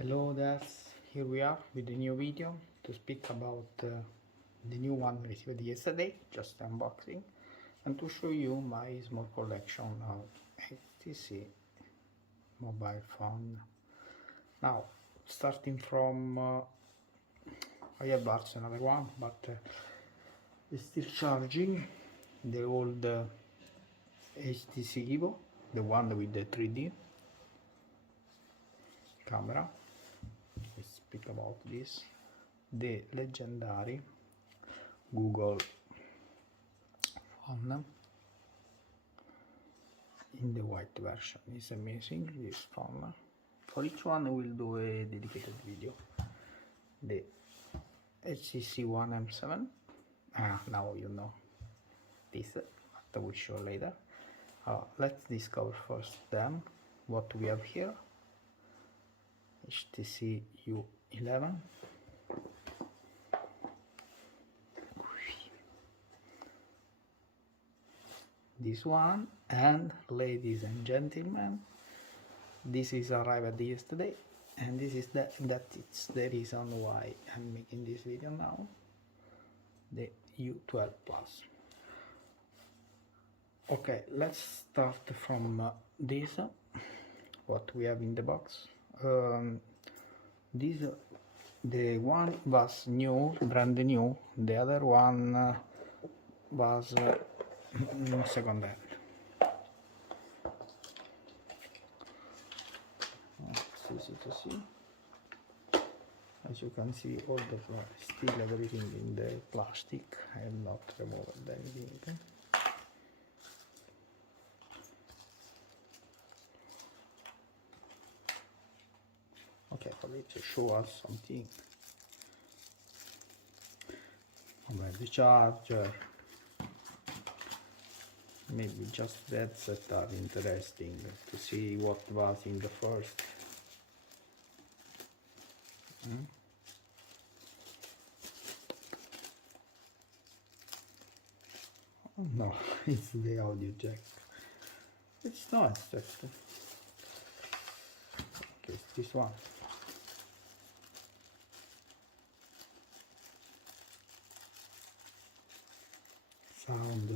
Hello there, here we are with a new video to speak about the new one received yesterday, just unboxing, and to show you my small collection of HTC mobile phone. Now, starting from, I have bought another one, but it's still charging, the old HTC Evo, the one with the 3D camera. Let's speak about this. The legendary Google phone in the white version is amazing. This phone, for each one I will do a dedicated video. The HTC One M7, now you know this, but I will show later. Let's discover first then what we have here. HTC U11, this one, and ladies and gentlemen, this is arrived yesterday, and this is it's the reason why I'm making this video now, the U12 Plus. Okay, let's start from this, what we have in the box. The one was new, brand new, the other one was second hand. It's easy to see. As you can see, all the still everything in the plastic. I have not removed anything. Okay, let's show us something about the charger. Maybe just that are interesting to see what was in the first. Oh, no, it's the audio jack. It's not just. Okay, it's this one.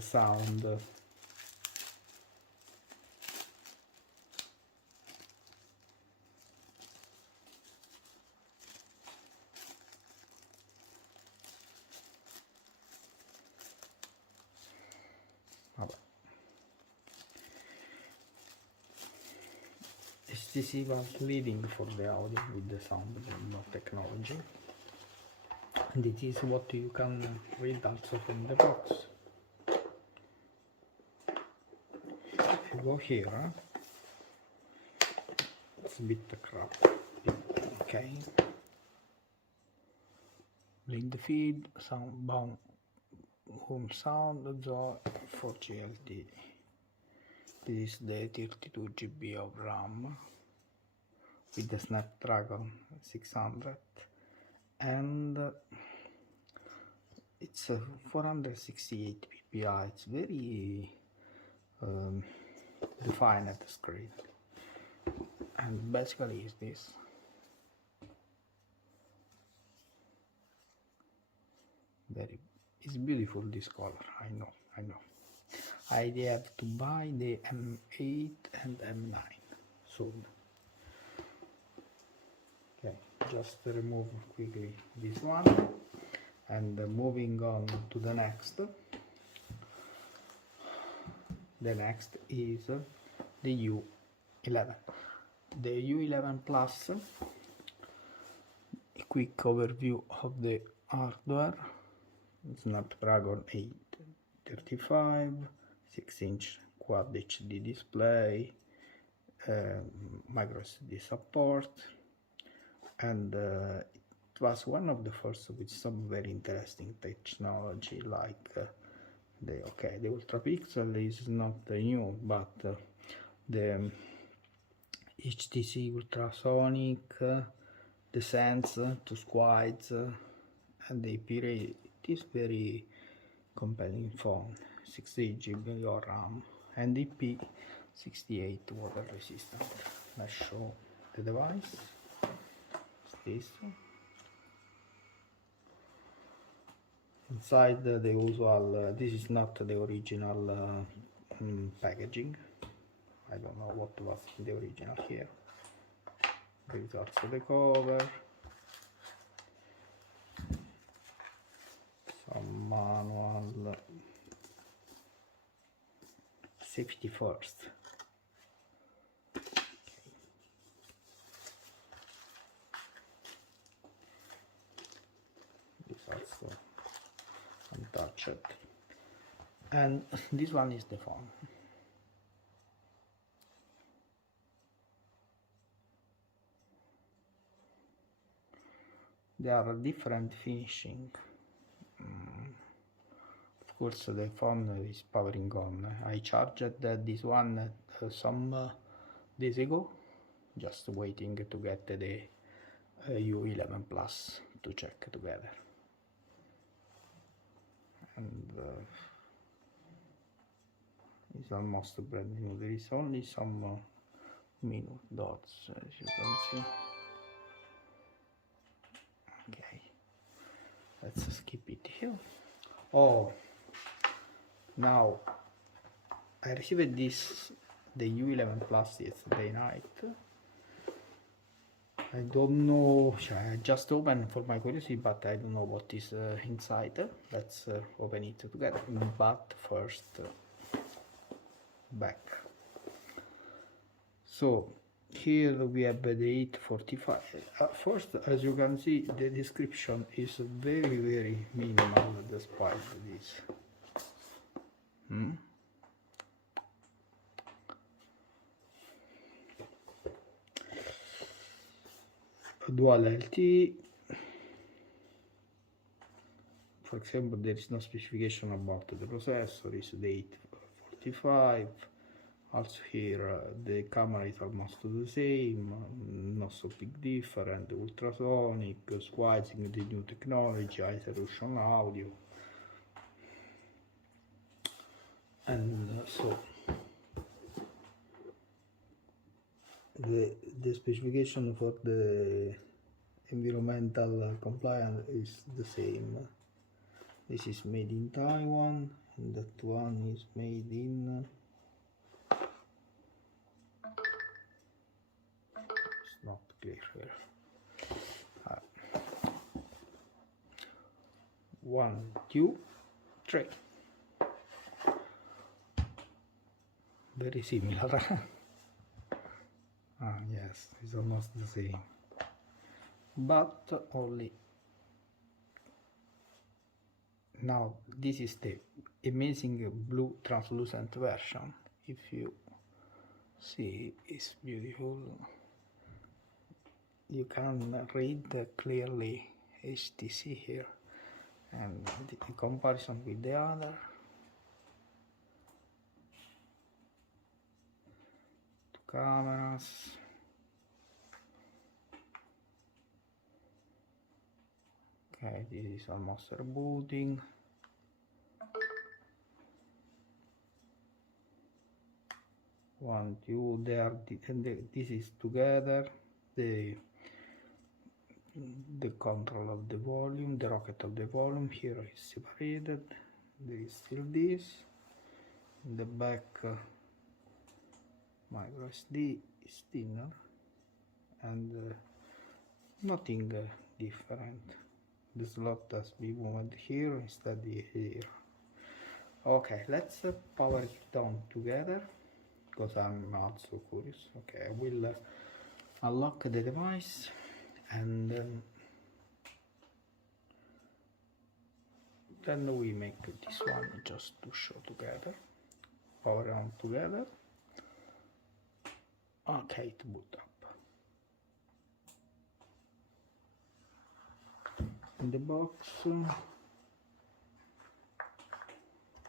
Sound. HTC was leading for the audio with the sound technology, and it is what you can read also from the box. If you go here, it's a bit crap. Okay. Link the feed, sound bound, home sound, so 4G LTE. This is the 32 GB of RAM with the Snapdragon 600, and it's 468 ppi. It's very defined at the screen, and basically is this. It's beautiful, this color. I know. I have to buy the M8 and M9 soon. Okay, just remove quickly this one, and moving on to the next. The next is the U11. The U11 Plus. A quick overview of the hardware. Snapdragon 835, 6-inch Quad HD display, micro SD support, and it was one of the first with some very interesting technology, like the ultra pixel is not new, but the HTC ultrasonic, the sense to squids, and the IP rate. It is very compelling phone. 60 GB of RAM and IP68 water resistant. Let's show the device. this. Inside the usual, this is not the original packaging. I don't know what was in the original here. There is also the cover, some manual, safety first. This also untouched, and this one is the phone. There are different finishing. Of course, the phone is powering on. I charged this one some days ago, just waiting to get the U11 Plus to check together. And it's almost brand new. There is only some minute dots, as you can see. Okay, let's skip it here. Oh, now I received the U11 Plus yesterday night. I don't know, I just opened for my curiosity, but I don't know what is inside. Let's open it together. But first, back. So here we have the 845. First, as you can see, the description is very minimal despite this. Dual LTE. For example, there is no specification about the processor. It's the 845. Also here the camera is almost the same, not so big different. Ultrasonic, squeezing, the new technology, high resolution audio, and so the specification for the environmental compliance is the same. This is made in Taiwan, and that one is made in not clear here. 1, 2, 3. Very similar. Yes, it's almost the same, but only now this is the amazing blue translucent version. If you see, it's beautiful. You can read clearly HTC here, and the comparison with the other. Two cameras. Okay, this is almost rebooting. One, two, there, and this is together. The control of the volume, the rocket of the volume here is separated. There is still this. In the back, micro SD is thinner, and nothing different. The slot has been moved here instead of here. Okay, let's power it on together, because I'm also curious. Okay, I will unlock the device, and then we make this one just to show together. Power on together. Okay, to boot up. In the box.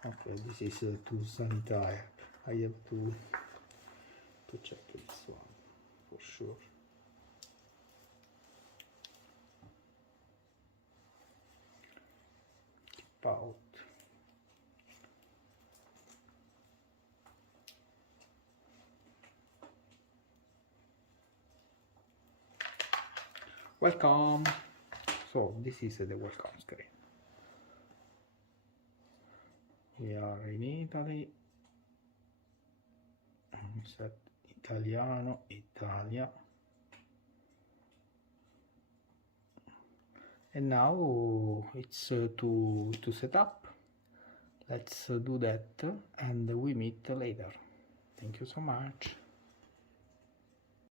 Okay, this is to sanitize. I have to check this one for sure. Keep out. welcome. So this is the welcome screen. We are in Italy. Set Italiano, Italia. And now it's to set up. Let's do that and we meet later. Thank you so much.